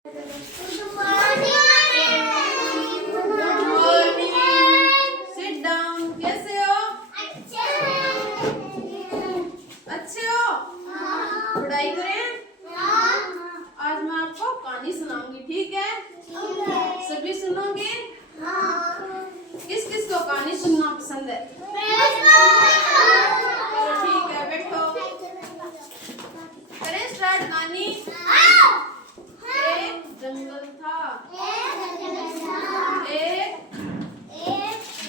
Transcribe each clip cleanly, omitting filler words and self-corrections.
पढ़ाई करें। आज मैं आपको कहानी सुनाऊंगी, ठीक है? सभी सुनोगे? किस किस को कहानी सुनना पसंद है? ठीक है, बैठो। करें स्टार्ट कहानी। एक जंगल था। एक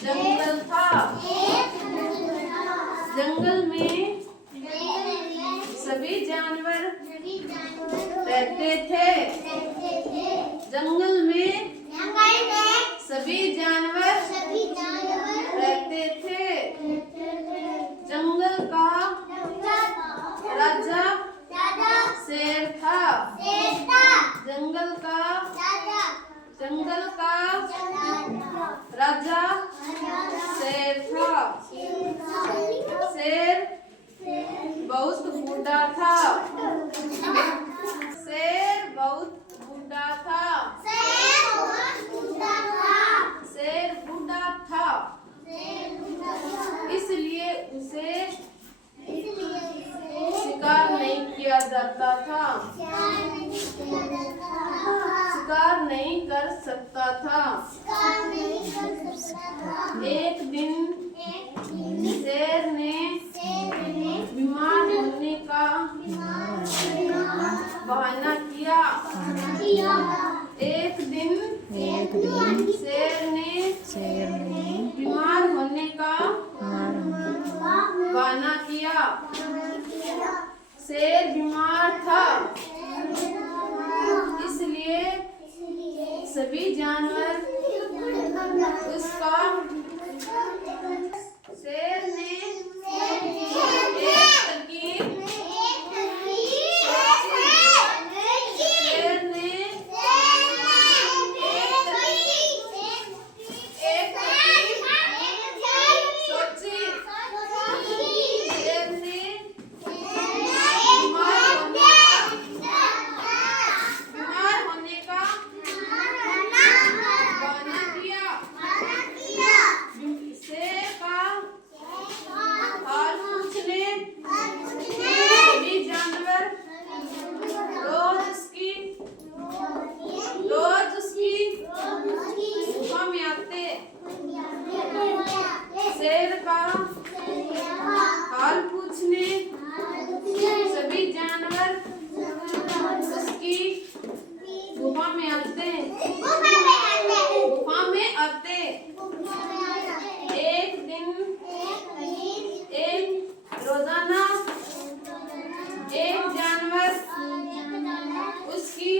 जंगल था। जंगल में सभी जानवर रहते थे। जंगल में सभी जानवर रहते थे। जंगल का राजा शेर था। जंगल का राजा शेर था। शेर बहुत बूढ़ा था। शेर बहुत बूढ़ा था। शेर बूढ़ा था, इसलिए उसे शिकार नहीं किया जाता था। शिकार नहीं कर सकता था। एक दिन शेर ने बीमार होने का बहाना किया। एक दिन शेर ने बीमार होने का बहाना किया। शेर बीमार था, इसलिए सभी जानवर उसका शेर ने शेर का हाल पूछने सभी जानवर उसकी गुफा में आते। एक दिन रोजाना एक जानवर उसकी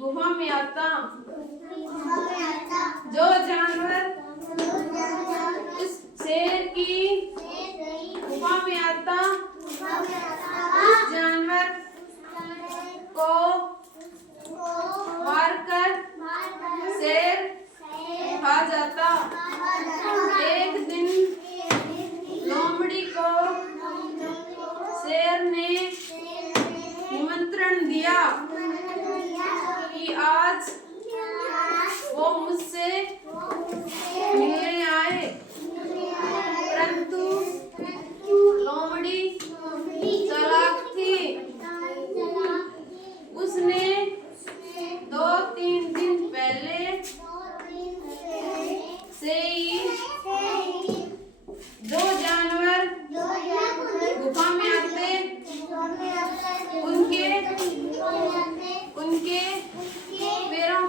गुफा में आता। जो जानवर शेर की गुफा में आता, उस जानवर को मारकर शेर खा जाता। एक दिन लोमड़ी को शेर ने निमंत्रण दिया कि आज वो मुझसे मिलने आए, परंतु लोमड़ी चालाक थी। उसने 2-3 दिन पहले से ही जो जानवर गुफा में आते उनके पैरों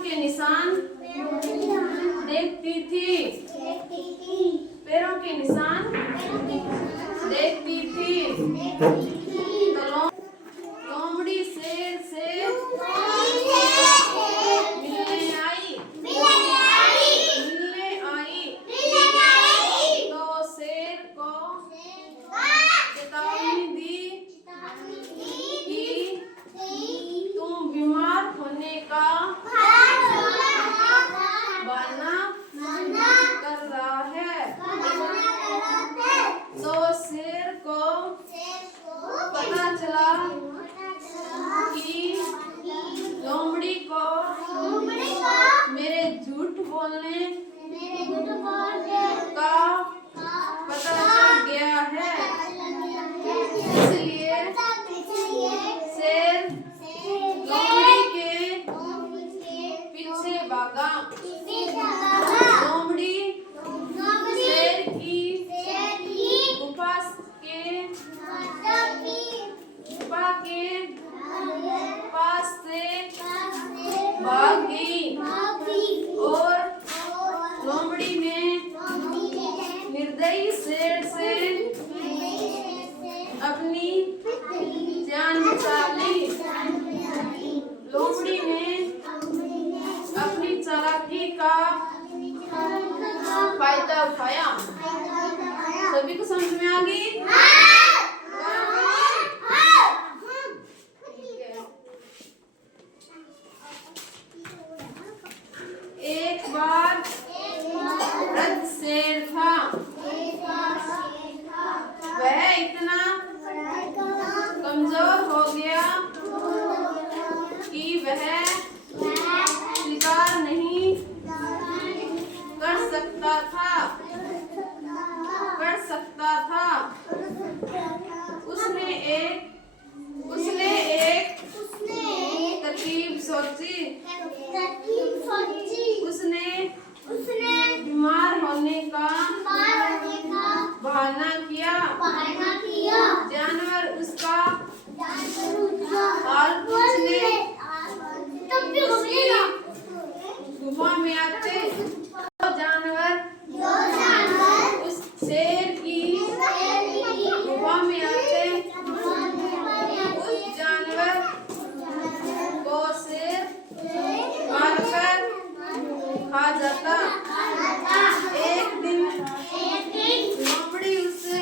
भागी और लोमड़ी ने निर्दयी शेर से अपनी जान बचा ली। लोमड़ी ने अपनी चालाकी का फायदा उठाया। सभी को समझ में आ गई? एक बार वृद्ध शेर था। वह इतना कमजोर हो गया कि वह शिकार नहीं कर सकता था। उसने एक तरकीब सोची। उसने बीमार होने का बहाना किया। जानवर उसका हाल पूछने उसकी गुफा में आते। जानवर उस शेर की गुफा में आते। उस जानवर को शेर मारकर खा जाता। एक दिन लोमड़ी उससे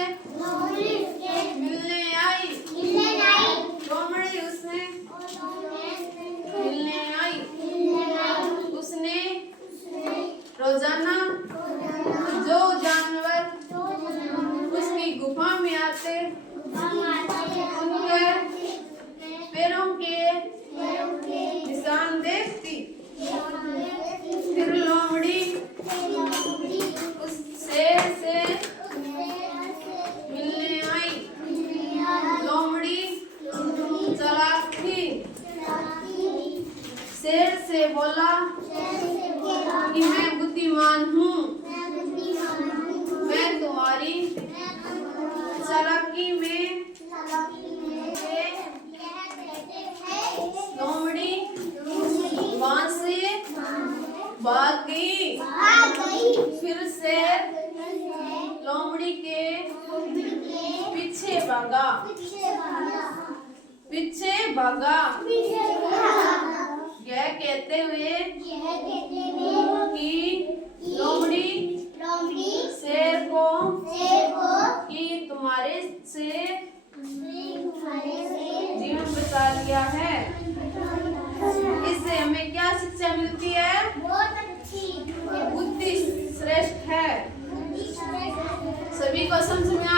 मिलने आई। उसने रोजाना जो जानवर उसकी गुफा में आते उनके पैरों के निशान देखती। फिर लोमड़ी उस शेर से मिलने आई। लोमड़ी चालाक थी। शेर से बोला कि मैं बुद्धिमान हूँ। मैं तुम्हारी चालाकी में लोमड़ी वहां से भाग गई। फिर शेर लोमड़ी के पीछे भागा। यह कहते हुए कि लोमड़ी शेर को कि तुम्हारे से जीवन बचा लिया है। इससे हमें क्या शिक्षा मिलती है? बुद्धि श्रेष्ठ है। सभी को समझ में आ